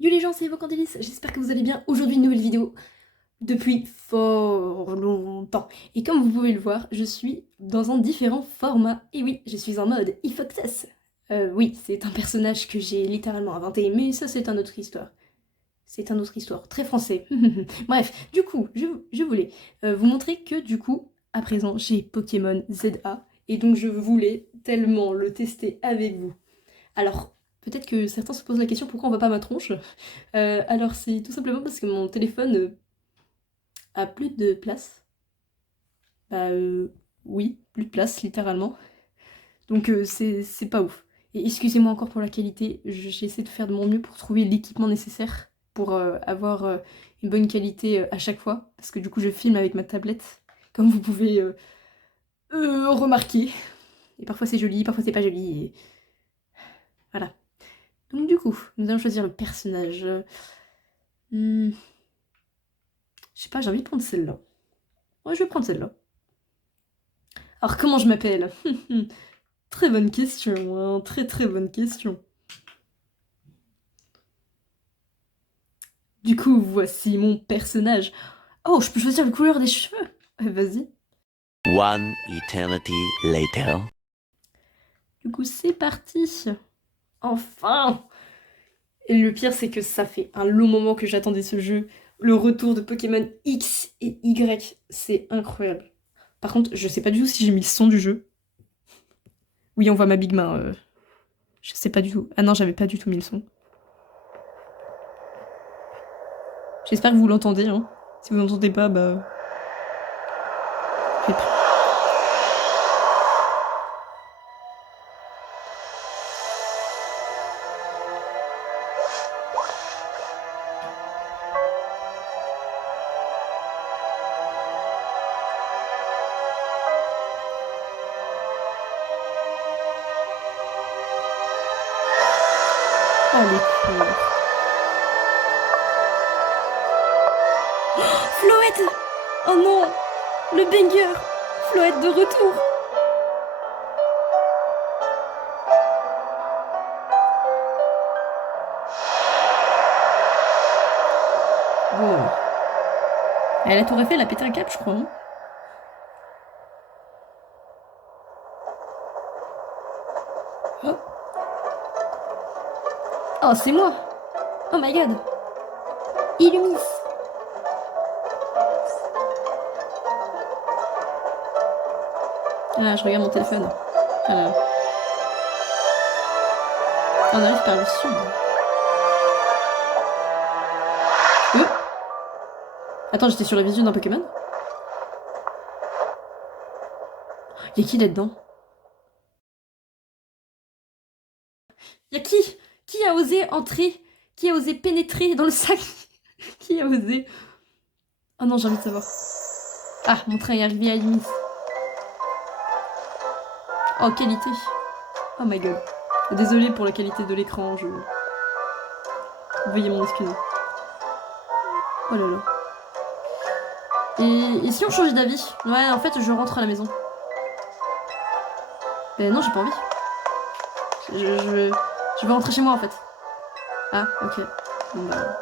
Yo les gens, c'est Evocandelis, j'espère que vous allez bien. Aujourd'hui, une nouvelle vidéo depuis fort longtemps. Et comme vous pouvez le voir, je suis dans un différent format. Et oui, je suis en mode Ifoxes. Oui, c'est un personnage que j'ai littéralement inventé, mais ça c'est une autre histoire. C'est une autre histoire, très français. Bref, du coup, je voulais vous montrer que du coup, à présent, j'ai Pokémon ZA. Et donc je voulais tellement le tester avec vous. Alors, peut-être que certains se posent la question pourquoi on voit pas ma tronche. Alors, c'est tout simplement parce que mon téléphone a plus de place. Bah, oui, plus de place, littéralement. Donc, c'est pas ouf. Et excusez-moi encore pour la qualité, j'essaie de faire de mon mieux pour trouver l'équipement nécessaire pour avoir une bonne qualité à chaque fois. Parce que du coup, je filme avec ma tablette, comme vous pouvez remarquer. Et parfois c'est joli, parfois c'est pas joli. Et voilà. Donc, du coup, nous allons choisir le personnage. Hmm, je sais pas, j'ai envie de prendre celle-là. Ouais, je vais prendre celle-là. Alors, comment je m'appelle? Très bonne question, hein, très très bonne question. Du coup, voici mon personnage. Oh, je peux choisir la couleur des cheveux. Vas-y. One eternity later. Du coup, c'est parti. Enfin! Et le pire, c'est que ça fait un long moment que j'attendais ce jeu. Le retour de Pokémon X et Y, c'est incroyable. Par contre, je sais pas du tout si j'ai mis le son du jeu. Oui, on voit ma big main. Je sais pas du tout. Ah non, j'avais pas du tout mis le son. J'espère que vous l'entendez, hein. Si vous n'entendez pas, bah... faites plus. Oh, les couleurs. Floette! Oh non! Le banger! Floette de retour! Wow. Elle a tout refait, elle a pété un cap, je crois, hein. Oh, oh c'est moi! Oh my god! Illumis! Ah, je regarde mon téléphone. Voilà. On arrive par le sud. Attends, j'étais sur la vision d'un Pokémon? Y'a qui là-dedans? Y'a qui? Qui a osé entrer? Qui a osé pénétrer dans le sac? Qui a osé? Oh non, j'ai envie de savoir. Ah, mon train est arrivé à Illumis. Oh, qualité. Oh my god. Désolée pour la qualité de l'écran, je... Veuillez m'en excuser. Oh là là. Et si on changeait d'avis? Ouais, en fait, je rentre à la maison. Ben non, j'ai pas envie. Je veux rentrer chez moi, en fait. Ah, ok. Bon bah...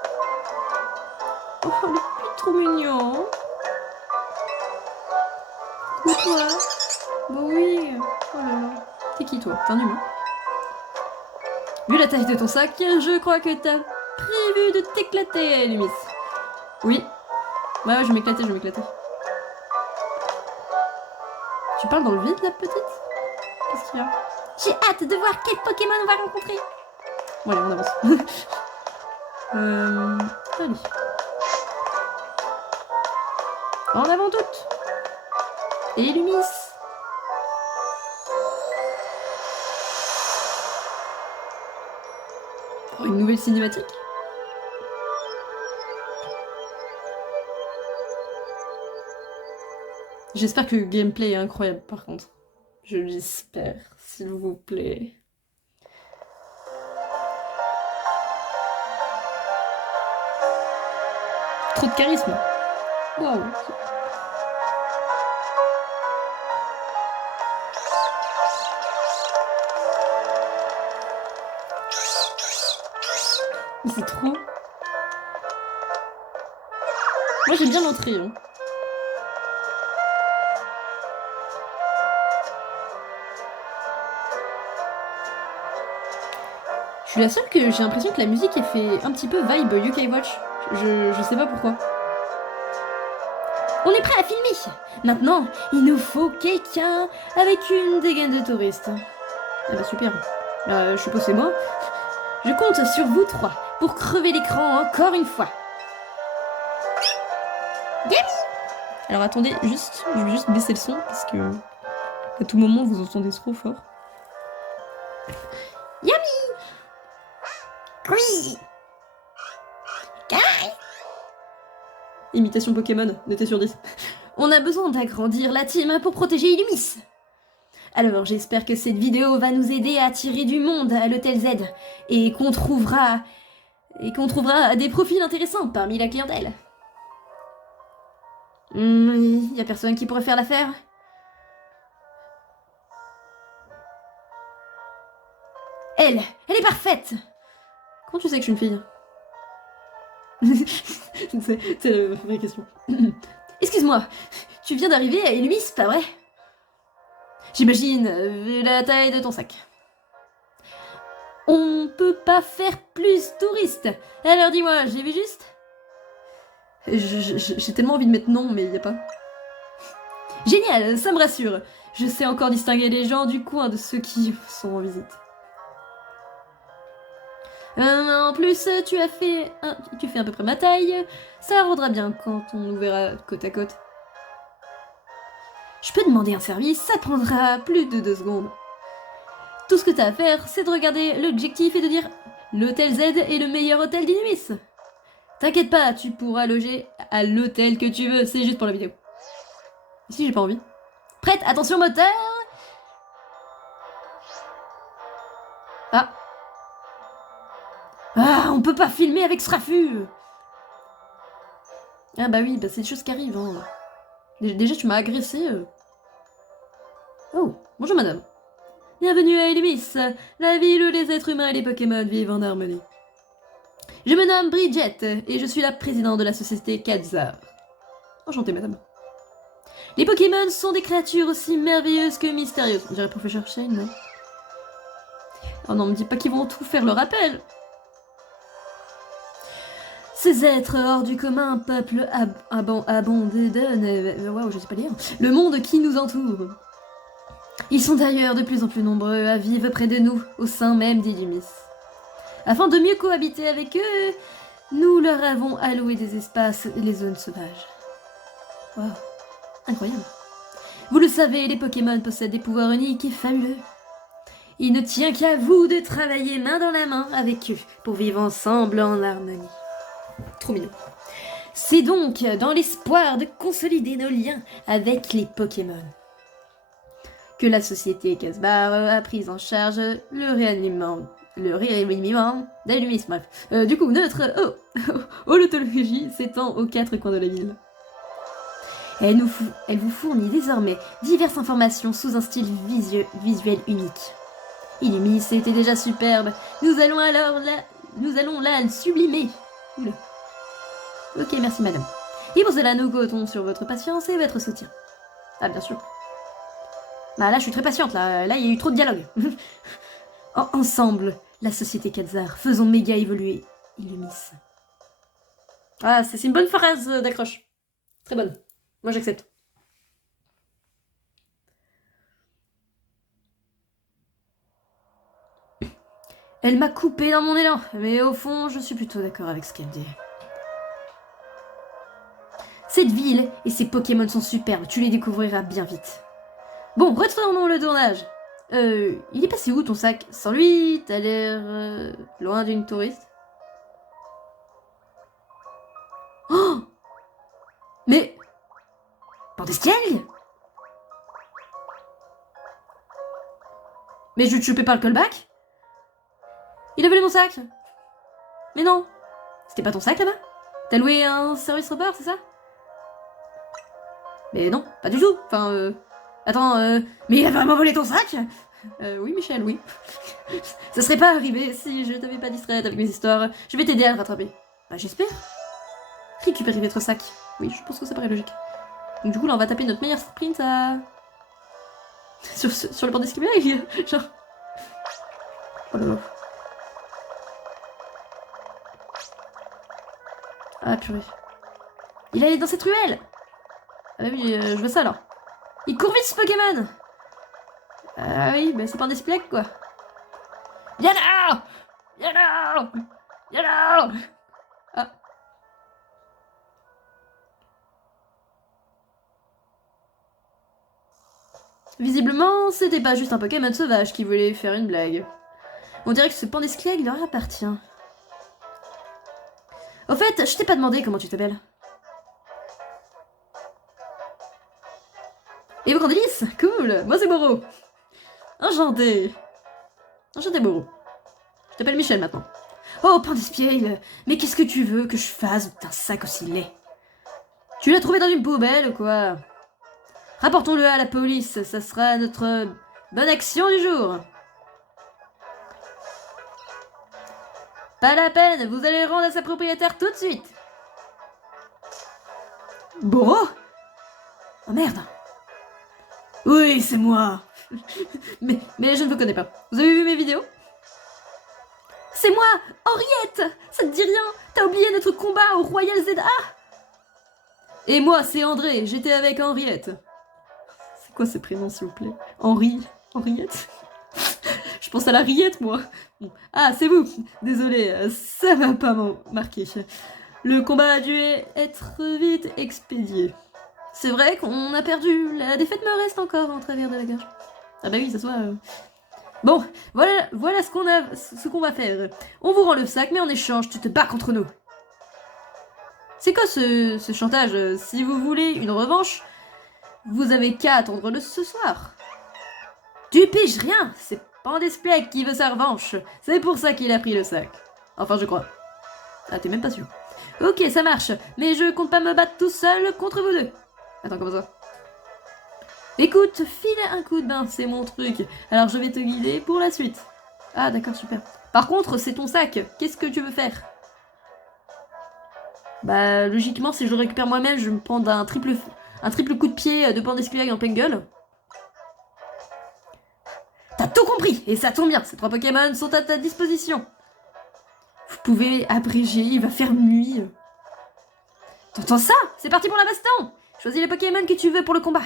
Oh, le petit trop mignon. Ou toi? Bah oui. Oh là là. T'es qui, toi? T'es un humain. Vu la taille de ton sac, je crois que t'as prévu de t'éclater, Lumis. Oui. Ouais, ouais, je vais m'éclater, je vais m'éclater. Tu parles dans le vide, la petite? Qu'est-ce qu'il y a? J'ai hâte de voir quel Pokémon on va rencontrer. Bon, allez, on avance. Allez. En avant toutes. Et Lumis. Oh, une nouvelle cinématique. J'espère que le gameplay est incroyable, par contre. Je l'espère, s'il vous plaît. Trop de charisme. Waouh. Mais c'est trop... Moi j'aime bien l'entrée, hein. Je suis la seule que j'ai l'impression que la musique est fait un petit peu vibe UK Watch. Je sais pas pourquoi. On est prêt à filmer. Maintenant, il nous faut quelqu'un avec une dégaine de touriste. Ah bah super. Je suppose c'est moi. Je compte sur vous trois pour crever l'écran encore une fois. Gami! Alors attendez, je vais juste baisser le son parce que à tout moment vous entendez trop fort. Yami! Oui! Imitation Pokémon, notez sur 10. On a besoin d'agrandir la team pour protéger Illumis. Alors j'espère que cette vidéo va nous aider à attirer du monde à l'Hôtel Z et qu'on trouvera des profils intéressants parmi la clientèle. Y a personne qui pourrait faire l'affaire? Elle est parfaite! Comment tu sais que je suis une fille? C'est la vraie question. Excuse-moi, tu viens d'arriver à Illumis, pas vrai? J'imagine, vu la taille de ton sac. On peut pas faire plus touriste. Alors dis-moi, j'ai vu juste? J'ai tellement envie de mettre non, mais y a pas. Génial, ça me rassure. Je sais encore distinguer les gens du coin de ceux qui sont en visite. En plus, tu fais à peu près ma taille. Ça rendra bien quand on nous verra côte à côte. Je peux demander un service, ça prendra plus de 2 secondes. Tout ce que t'as à faire, c'est de regarder l'objectif et de dire « L'Hôtel Z est le meilleur hôtel d'Illumis ». T'inquiète pas, tu pourras loger à l'hôtel que tu veux, c'est juste pour la vidéo. Si j'ai pas envie. Prête, attention moteur. Ah, on peut pas filmer avec ce raffut. Ah bah oui, bah c'est des choses qui arrivent. Hein. Déjà, tu m'as agressé. Oh, bonjour madame. Bienvenue à Illumis, la ville où les êtres humains et les Pokémon vivent en harmonie. Je me nomme Bridget et je suis la présidente de la société Katzar. Enchantée madame. Les Pokémon sont des créatures aussi merveilleuses que mystérieuses. On dirait Professeur Shane, non? Oh non, me dis pas qu'ils vont tout faire le rappel. Ces êtres hors du commun peuplent waouh, je sais pas lire. Le monde qui nous entoure. Ils sont d'ailleurs de plus en plus nombreux à vivre près de nous, au sein même d'Illumis. Afin de mieux cohabiter avec eux, nous leur avons alloué des espaces et les zones sauvages. Waouh, incroyable. Vous le savez, les Pokémon possèdent des pouvoirs uniques et fabuleux. Il ne tient qu'à vous de travailler main dans la main avec eux pour vivre ensemble en harmonie. Trop mignon. C'est donc dans l'espoir de consolider nos liens avec les Pokémon que la société Katzar a pris en charge le réanimement d'Illumis. Bref. Du coup, notre holotologie s'étend aux 4 coins de la ville. Elle vous fournit désormais diverses informations sous un style visuel unique. Illumis était déjà superbe. Nous allons là le sublimer. Oula. Ok, merci madame. Et pour cela, nous comptons sur votre patience et votre soutien. Ah, bien sûr. Bah là, je suis très patiente, là. Là, il y a eu trop de dialogue. Ensemble, la société Katzar, faisons méga évoluer Illumis. Ah, c'est une bonne phrase d'accroche. Très bonne. Moi, j'accepte. Elle m'a coupé dans mon élan, mais au fond, je suis plutôt d'accord avec ce qu'elle dit. Cette ville et ses Pokémon sont superbes, tu les découvriras bien vite. Bon, retournons le tournage. Il est passé où ton sac? Sans lui, t'as l'air loin d'une touriste. Oh! Mais... Panteskiel? Mais je vais te choper par le callback? Il a volé mon sac? Mais non! C'était pas ton sac là-bas? T'as loué un service report, c'est ça? Mais non, pas du tout. Enfin, attends, mais il a vraiment volé ton sac? Oui, Michel, oui. Ça serait pas arrivé si je t'avais pas distraite avec mes histoires. Je vais t'aider à le rattraper. Bah j'espère. Récupérer votre sac. Oui, je pense que ça paraît logique. Donc du coup là on va taper notre meilleur sprint à... sur le banc d'escalier, genre... Oh là là. Ah purée. Il allait dans cette ruelle. Ah bah oui, je vois ça là. Il court vite ce Pokémon. Ah oui, bah c'est pas un Espiègle quoi. Yana! Yana! Yana! Ah. Visiblement, c'était pas juste un Pokémon sauvage qui voulait faire une blague. On dirait que ce Pandescliègue leur appartient. Au fait, je t'ai pas demandé comment tu t'appelles. Et vous, Candilis? Cool! Moi c'est Boro! Enchanté! Enchanté, Boro. Je t'appelle Michel maintenant. Oh, Pandescliègue! Mais qu'est-ce que tu veux que je fasse d'un sac aussi laid? Tu l'as trouvé dans une poubelle ou quoi? Rapportons-le à la police, ça sera notre bonne action du jour. Pas la peine, vous allez le rendre à sa propriétaire tout de suite. Boro? Oh merde. Oui, c'est moi. mais je ne vous connais pas. Vous avez vu mes vidéos? C'est moi, Henriette. Ça te dit rien? T'as oublié notre combat au Royal ZA? Et moi, c'est André, j'étais avec Henriette. C'est quoi ces prénoms, s'il vous plaît? Henriette? Je pense à la rillette, moi. Ah, c'est vous. Désolé, ça m'a pas marqué. Le combat a dû être vite expédié. C'est vrai qu'on a perdu. La défaite me reste encore en travers de la gorge. Ah bah oui, ça soit... Bon, voilà ce qu'on va faire. On vous rend le sac, mais en échange, tu te bats contre nous. C'est quoi ce chantage? Si vous voulez une revanche, vous avez qu'à attendre ce soir. Tu piges rien, c'est Pandescliègue qui veut sa revanche. C'est pour ça qu'il a pris le sac. Enfin, je crois. Ah, t'es même pas sûr. Ok, ça marche, mais je compte pas me battre tout seul contre vous deux. Attends, comment ça? Écoute, file un coup de bain, c'est mon truc. Alors je vais te guider pour la suite. Ah, d'accord, super. Par contre, c'est ton sac. Qu'est-ce que tu veux faire? Bah, logiquement, si je le récupère moi-même, je vais me prendre un triple coup de pied de Pandescliègue en pleine gueule. T'as tout compris, et ça tombe bien, ces 3 Pokémon sont à ta disposition. Vous pouvez abréger, il va faire nuit. T'entends ça? C'est parti pour la baston. Choisis les Pokémon que tu veux pour le combat.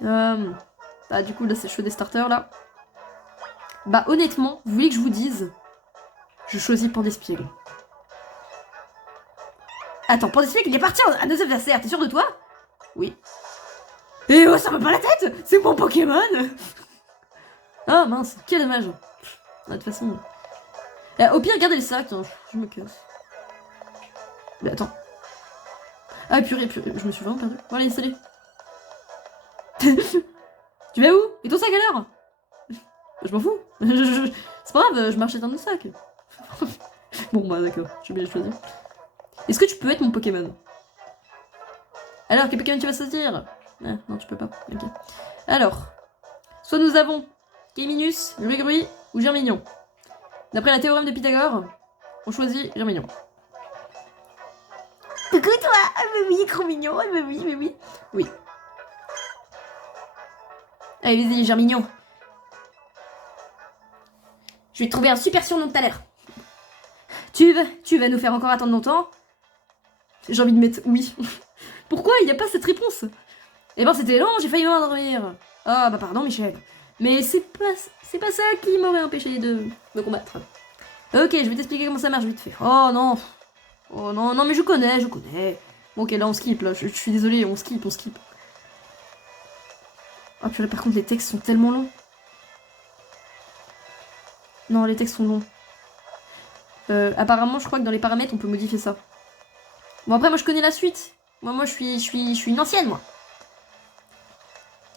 Bah du coup là c'est le choix des starters là. Bah honnêtement, vous voulez que je vous dise? Je choisis Pandescliègue. Attends, Pandescliègue il est parti à nos adversaires, t'es sûr de toi? Oui. Et oh, ça va pas la tête! C'est mon Pokémon! Ah mince, quel dommage. De toute façon... au pire, regardez le sac, hein, je me casse. Mais attends. Ah purée, je me suis vraiment perdu. Bon allez, salut. Tu vas où? Et ton sac alors? Je m'en fous. C'est pas grave, je marchais dans le sac. Bon bah d'accord, j'ai bien choisi. Est-ce que tu peux être mon Pokémon? Alors, quel Pokémon tu vas choisir? Ah, non, tu peux pas. Ok. Alors, soit nous avons Kéminus, Grui ou Germignon. D'après la théorème de Pythagore, on choisit Germignon. Coucou toi! Ah mais oui, trop mignon, ah mais oui, mais oui. Oui. Allez, vas-y, Germignon. Je vais te trouver un super surnom tout à l'heure. Tu vas nous faire encore attendre longtemps? J'ai envie de mettre oui. Pourquoi il n'y a pas cette réponse? Eh ben c'était long, j'ai failli m'endormir. Ah bah pardon Michel. Mais c'est pas ça qui m'aurait empêché de me combattre. Ok, je vais t'expliquer comment ça marche vite fait. Oh non. Oh non, non mais je connais. Bon ok là on skip là, je suis désolée, on skip. Oh purée, par contre les textes sont tellement longs. Non, les textes sont longs. Apparemment je crois que dans les paramètres on peut modifier ça. Bon après moi je connais la suite. Moi je suis une ancienne moi.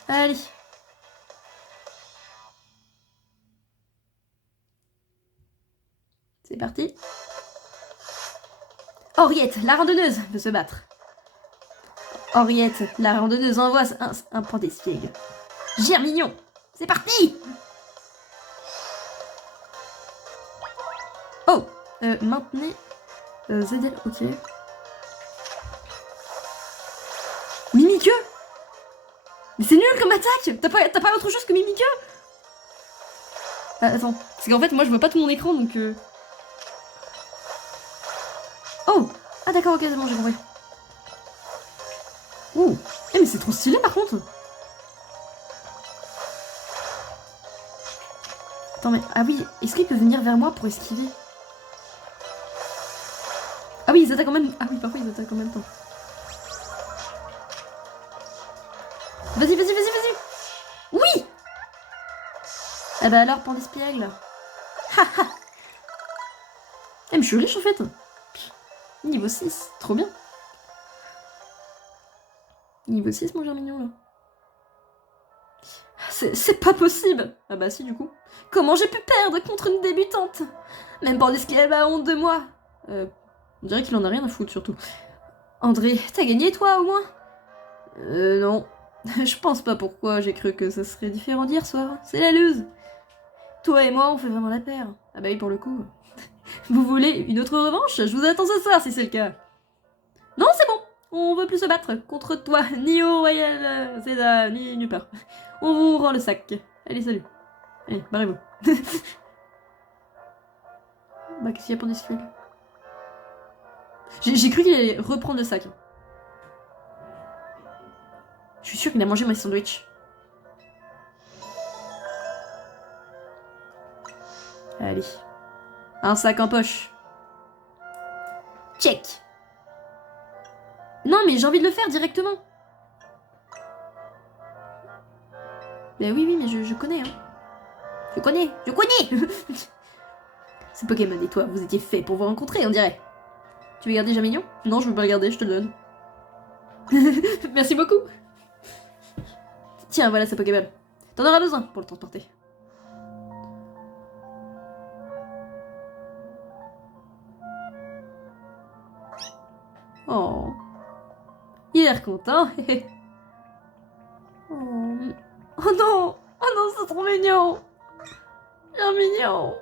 Allez. C'est parti. Henriette, la randonneuse, veut se battre. Henriette, la randonneuse envoie un Pandescliègue. Germignon, C'est parti. Oh, maintenez ZL, ok. Mimiqueux. Mais c'est nul comme attaque. T'as pas autre chose que Mimiqueux? Attends, parce qu'en fait moi je vois pas tout mon écran donc Oh. Ah d'accord, ok, c'est bon, j'ai compris. Oh. Eh mais c'est trop stylé par contre. Attends mais, ah oui, est-ce qu'il peut venir vers moi pour esquiver? Ah oui, ils attaquent quand même. Ah oui, parfois ils attaquent en même temps. Vas-y, vas-y, vas-y, vas-y. Oui. Ah bah alors, pan d'espiègle. Haha. Eh mais je suis riche en fait. Niveau 6, trop bien. Niveau 6 mon germignon là. C'est pas possible. Ah bah si du coup. Comment j'ai pu perdre contre une débutante? Même pan d'esquive a honte de moi. On dirait qu'il en a rien à foutre surtout. André, t'as gagné toi au moins? Non. Je pense pas pourquoi j'ai cru que ça serait différent d'hier soir. C'est la lose. Toi et moi, on fait vraiment la paire. Ah bah oui, pour le coup. Vous voulez une autre revanche? Je vous attends ce soir si c'est le cas. Non, c'est bon. On veut plus se battre contre toi, ni au Royal César, ni nulle part. On vous rend le sac. Allez, salut. Allez, barrez-vous. Bah, qu'est-ce qu'il y a pour discuter? J'ai cru qu'il allait reprendre le sac. Je suis sûre qu'il a mangé mon sandwich. Allez. Un sac en poche. Check. Non, mais j'ai envie de le faire directement. Ben oui, mais je connais, hein. Je connais. Ce Pokémon et toi, vous étiez faits pour vous rencontrer, on dirait. Tu veux garder Jamignon? Non, je veux pas le garder, je te le donne. Merci beaucoup. Tiens, voilà ce Pokéball. T'en auras besoin pour le transporter. Oh. Il a l'air content. Oh. Oh non. Oh non, c'est trop mignon. Bien mignon.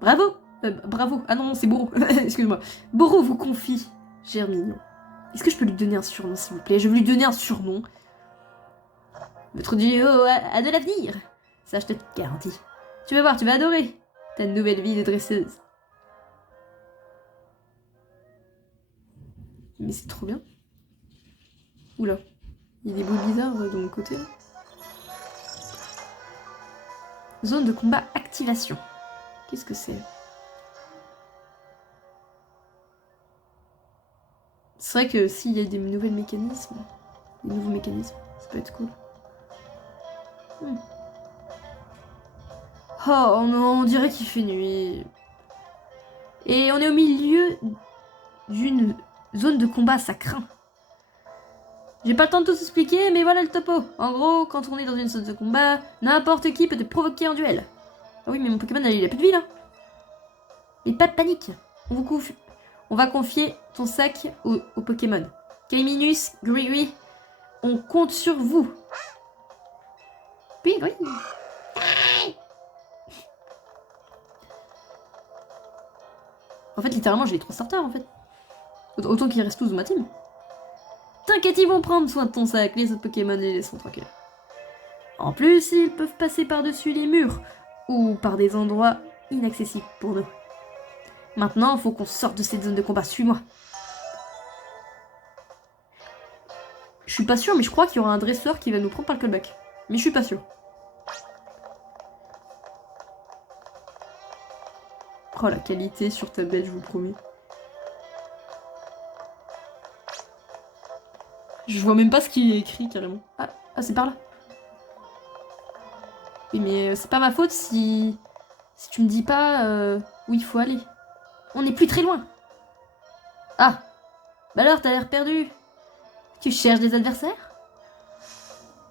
Bravo. Bravo. Ah non, c'est Bourreau. Excuse-moi. Bourreau vous confie Germignon. Est-ce que je peux lui donner un surnom, s'il vous plaît? Je veux lui donner un surnom. Votre duo a de l'avenir. Ça, je te garantis. Tu vas voir, tu vas adorer ta nouvelle vie de dresseuse. Mais c'est trop bien. Oula. Il y a des bouts bizarres de mon côté. Là. Zone de combat activation. Qu'est-ce que c'est? C'est vrai que s'il y a des nouveaux mécanismes, ça peut être cool. Oh non, on dirait qu'il fait nuit. Et on est au milieu d'une zone de combat, ça craint. J'ai pas le temps de tout expliquer, mais voilà le topo. En gros, quand on est dans une zone de combat, n'importe qui peut te provoquer en duel. Ah oui, mais mon Pokémon, il a plus de vie, là. Mais pas de panique. On va confier ton sac au Pokémon. Kaiminus, Grigui, on compte sur vous. Oui, oui. En fait, littéralement, j'ai les 3 starters, en fait. Autant qu'ils restent tous dans ma team. T'inquiète, ils vont prendre soin de ton sac, les autres Pokémon les laisseront tranquilles. En plus, ils peuvent passer par-dessus les murs, ou par des endroits inaccessibles pour nous. Maintenant, faut qu'on sorte de cette zone de combat, suis-moi. Je suis pas sûre, mais je crois qu'il y aura un dresseur qui va nous prendre par le callback. Mais je suis pas sûre. Oh la qualité sur ta bête, je vous promets. Je vois même pas ce qui est écrit carrément. Ah, c'est par là. Oui, mais c'est pas ma faute si tu me dis pas où il faut aller. On n'est plus très loin. Ah, bah alors t'as l'air perdu. Tu cherches des adversaires?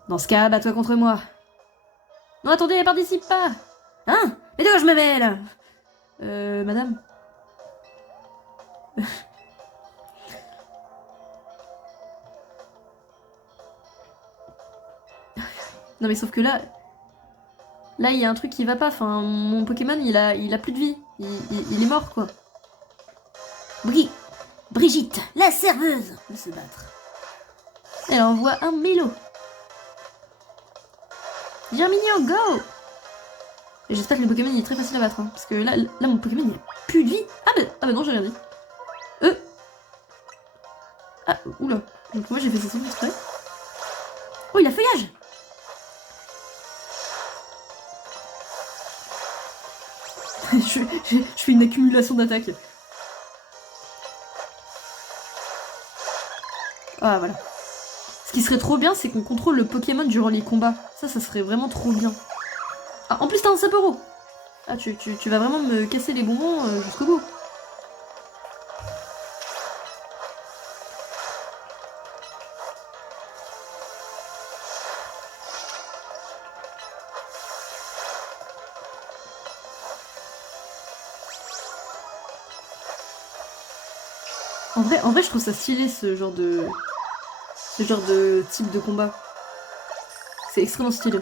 Dans ce cas, bats-toi contre moi. Non, attendez, elle participe pas. Hein? Mais de quoi je me mêle? Madame? Non mais sauf que là... Là, il y a un truc qui va pas. Enfin, mon Pokémon, il a plus de vie. Il est mort, quoi. Brigitte, la serveuse, de se battre. Elle envoie un mélo. Germignon, go! Et j'espère que le Pokémon il est très facile à battre. Hein, parce que là, mon Pokémon, il a plus de vie. Ah bah non, j'ai rien dit. Ah, oula. Donc moi, j'ai fait ça sans exprès. Oh, il a feuillage! je fais une accumulation d'attaques. Ah, voilà. Ce qui serait trop bien, c'est qu'on contrôle le Pokémon durant les combats. Ça serait vraiment trop bien. Ah, en plus, t'as un Sapporo. Ah, tu vas vraiment me casser les bonbons jusqu'au bout. En vrai, je trouve ça stylé ce genre de type de combat. C'est extrêmement stylé.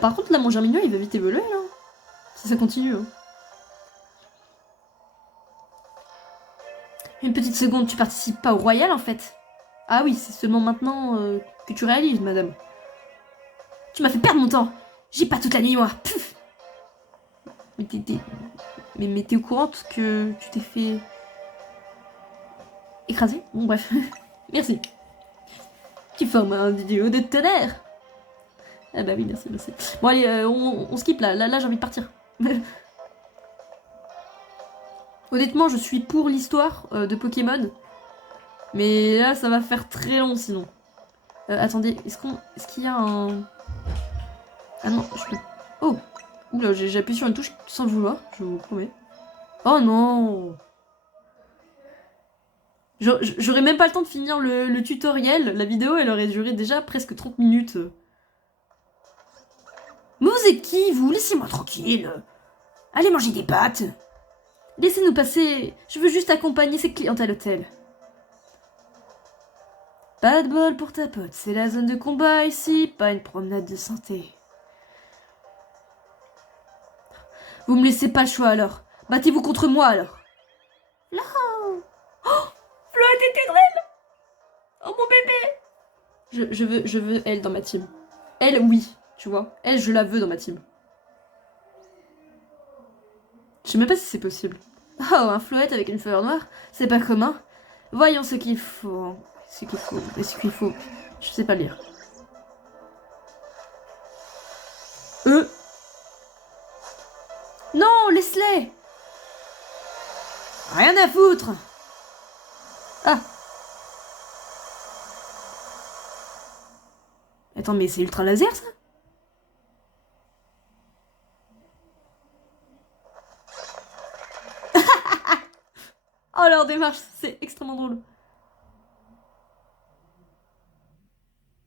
Par contre, là, mon Germignon, il va vite évoluer, là. Si ça continue. Hein. Une petite seconde, tu participes pas au royal, en fait. Ah oui, c'est seulement maintenant que tu réalises, madame. Tu m'as fait perdre mon temps. J'ai pas toute la nuit, moi. Puf. Mais t'es au courant que tu t'es fait... écraser? Bon, bref. Merci. Tu formes un duo de tonnerre. Ah bah oui, merci. Bon allez, on skip là. Là j'ai envie de partir. Honnêtement, je suis pour l'histoire de Pokémon. Mais là, ça va faire très long sinon. Attendez, est-ce qu'il y a un... Ah non, je peux... Oh! Oula, j'ai appuyé sur une touche sans le vouloir, je vous promets. Oh non! J'aurais même pas le temps de finir le tutoriel. La vidéo, elle aurait duré déjà presque 30 minutes. Mais vous êtes qui, vous? Laissez-moi tranquille. Allez manger des pâtes. Laissez-nous passer. Je veux juste accompagner ces clientes à l'hôtel. Pas de bol pour ta pote. C'est la zone de combat ici, pas une promenade de santé. Vous me laissez pas le choix alors. Battez-vous contre moi alors. Non. Oh, Flotte éternelle. Oh mon bébé. Je veux elle dans ma team. Elle, oui. Tu vois, elle, je la veux dans ma team. Je sais même pas si c'est possible. Oh, un Floette avec une fleur noire, c'est pas commun. Voyons ce qu'il faut. Ce qu'il faut. Je sais pas lire. Non, laisse-les. Rien à foutre. Ah. Attends, mais c'est ultra laser, ça? Oh, leur démarche, c'est extrêmement drôle.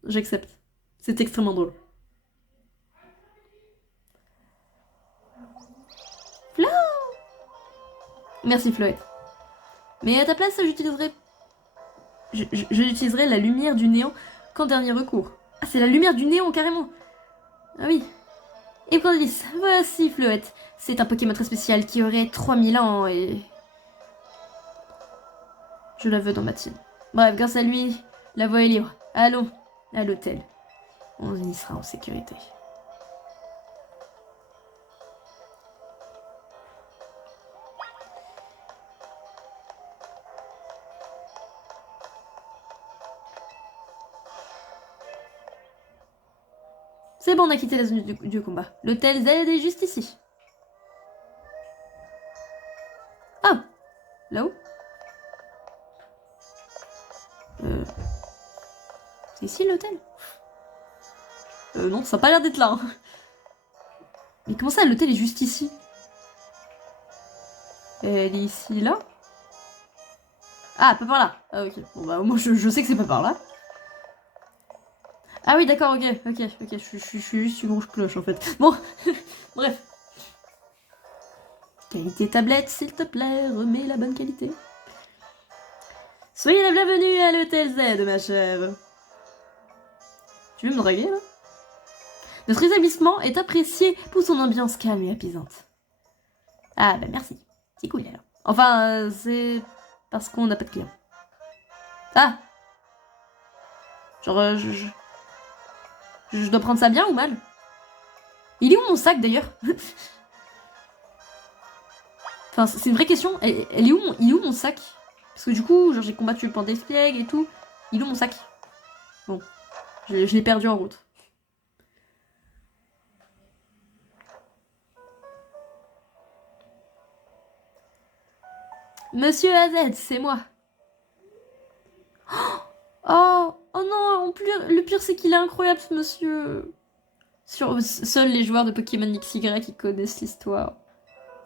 J'accepte. C'est extrêmement drôle. Flo! Merci, Floette. Mais à ta place, j'utiliserai... J'utiliserai la lumière du néant qu'en dernier recours. Ah, c'est la lumière du néant, carrément. Ah oui. Et pour 10, voici Floette. C'est un Pokémon très spécial qui aurait 3000 ans et... Je la veux dans ma team. Bref, grâce à lui, la voie est libre. Allons, à l'hôtel. On y sera en sécurité. C'est bon, on a quitté la zone du combat. L'hôtel Z est juste ici. Ah, là-haut. C'est ici l'hôtel? Non, ça a pas l'air d'être là. Hein. Mais comment ça, l'hôtel est juste ici? Elle est ici, là? Ah, pas par là. Ah, ok. Bon, bah, moi, je sais que c'est pas par là. Ah oui, d'accord, ok. Je suis juste une rouge cloche, en fait. Bon, bref. Qualité tablette, s'il te plaît, remets la bonne qualité. Soyez la bienvenue à l'hôtel Z, ma chère. Tu veux me draguer, là? Notre établissement est apprécié pour son ambiance calme et apaisante. Ah, bah merci. C'est cool, alors. Enfin, c'est parce qu'on n'a pas de clients. Ah! Genre, je dois prendre ça bien ou mal? Il est où mon sac, d'ailleurs? Enfin, c'est une vraie question. Il est où mon sac? Parce que du coup, genre, j'ai combattu le pan d'espiègle et tout. Il est où mon sac? Bon. Je l'ai perdu en route. Monsieur AZ, c'est moi. Oh, oh non, le pire c'est qu'il est incroyable ce monsieur. Seuls les joueurs de Pokémon XY qui connaissent l'histoire.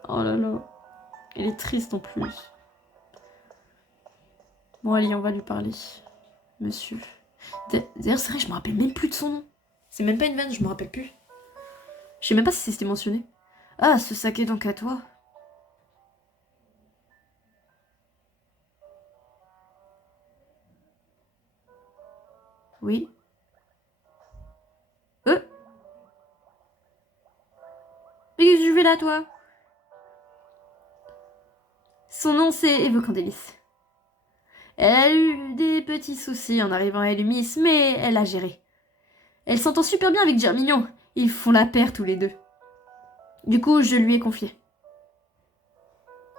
Oh là là. Elle est triste en plus. Bon allez, on va lui parler. Monsieur. D'ailleurs c'est vrai, je me rappelle même plus de son nom. C'est même pas une vanne, je me rappelle plus. Je sais même pas si c'était mentionné. Ah, ce sac est donc à toi. Oui. Mais qu'est-ce que je fais là, toi? Son nom, c'est Evocandelis. Elle a eu des petits soucis en arrivant à Elumis, mais elle a géré. Elle s'entend super bien avec Germignon. Ils font la paire tous les deux. Du coup, je lui ai confié.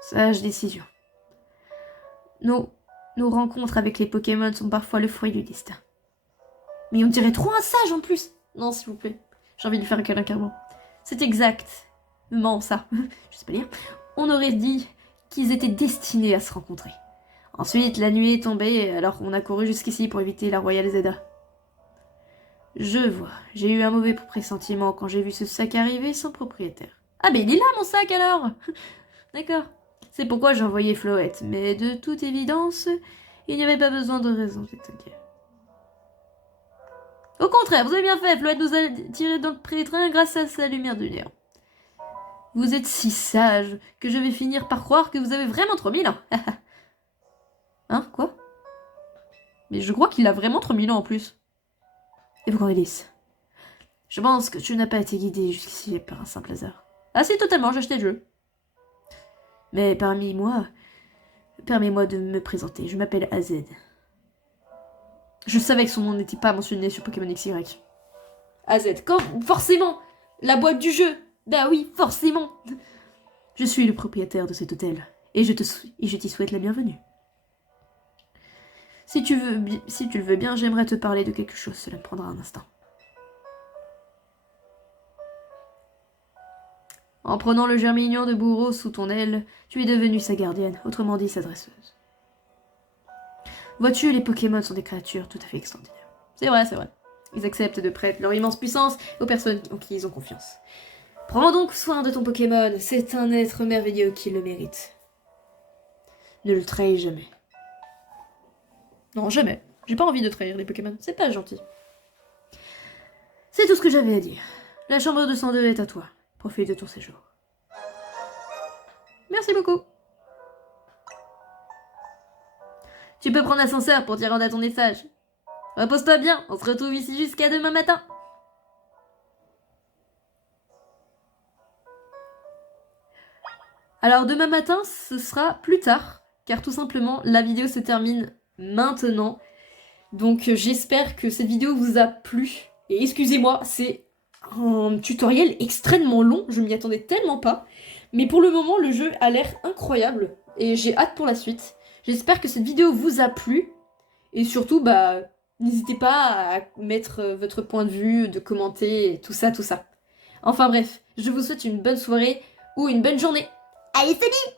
Sage décision. Nos rencontres avec les Pokémon sont parfois le fruit du destin. Mais on dirait trop un sage en plus. Non, s'il vous plaît. J'ai envie de lui faire un câlin carrément. C'est exactement ça. Je sais pas lire. On aurait dit qu'ils étaient destinés à se rencontrer. Ensuite, la nuit est tombée, alors on a couru jusqu'ici pour éviter la Royale Zeda. Je vois. J'ai eu un mauvais pressentiment quand j'ai vu ce sac arriver sans propriétaire. Ah ben il est là mon sac alors. D'accord. C'est pourquoi j'ai envoyé Floette, mais de toute évidence, il n'y avait pas besoin de raison détaillée. Au contraire, vous avez bien fait, Floette nous a tiré dans le pré-train grâce à sa lumière de néant. Vous êtes si sage que je vais finir par croire que vous avez vraiment 3000 ans. Hein, quoi? Mais je crois qu'il a vraiment 3000 ans en plus. Et vous, Cornelis, je pense que tu n'as pas été guidé jusqu'ici par un simple hasard. Ah si, totalement, j'ai acheté le jeu. Mais permets-moi de me présenter, je m'appelle AZ. Je savais que son nom n'était pas mentionné sur Pokémon XY. AZ, forcément, la boîte du jeu. Bah oui, forcément. Je suis le propriétaire de cet hôtel, et je t'y souhaite la bienvenue. Si tu le veux bien, j'aimerais te parler de quelque chose, cela me prendra un instant. En prenant le germignon de bourreau sous ton aile, tu es devenue sa gardienne, autrement dit sa dresseuse. Vois-tu, les Pokémon sont des créatures tout à fait extraordinaires. C'est vrai, c'est vrai. Ils acceptent de prêter leur immense puissance aux personnes en qui ils ont confiance. Prends donc soin de ton Pokémon, c'est un être merveilleux qui le mérite. Ne le trahis jamais. Non, jamais. J'ai pas envie de trahir les Pokémon, c'est pas gentil. C'est tout ce que j'avais à dire. La chambre 202 est à toi. Profite de ton séjour. Merci beaucoup. Tu peux prendre l'ascenseur pour t'y rendre à ton message. Repose-toi bien, on se retrouve ici jusqu'à demain matin. Alors demain matin, ce sera plus tard, car tout simplement, la vidéo se termine maintenant. Donc j'espère que cette vidéo vous a plu. Et excusez-moi, c'est un tutoriel extrêmement long, je m'y attendais tellement pas. Mais pour le moment, le jeu a l'air incroyable et j'ai hâte pour la suite. J'espère que cette vidéo vous a plu. Et surtout, bah, n'hésitez pas à mettre votre point de vue, de commenter, tout ça, tout ça. Enfin bref, je vous souhaite une bonne soirée ou une bonne journée. Allez, salut!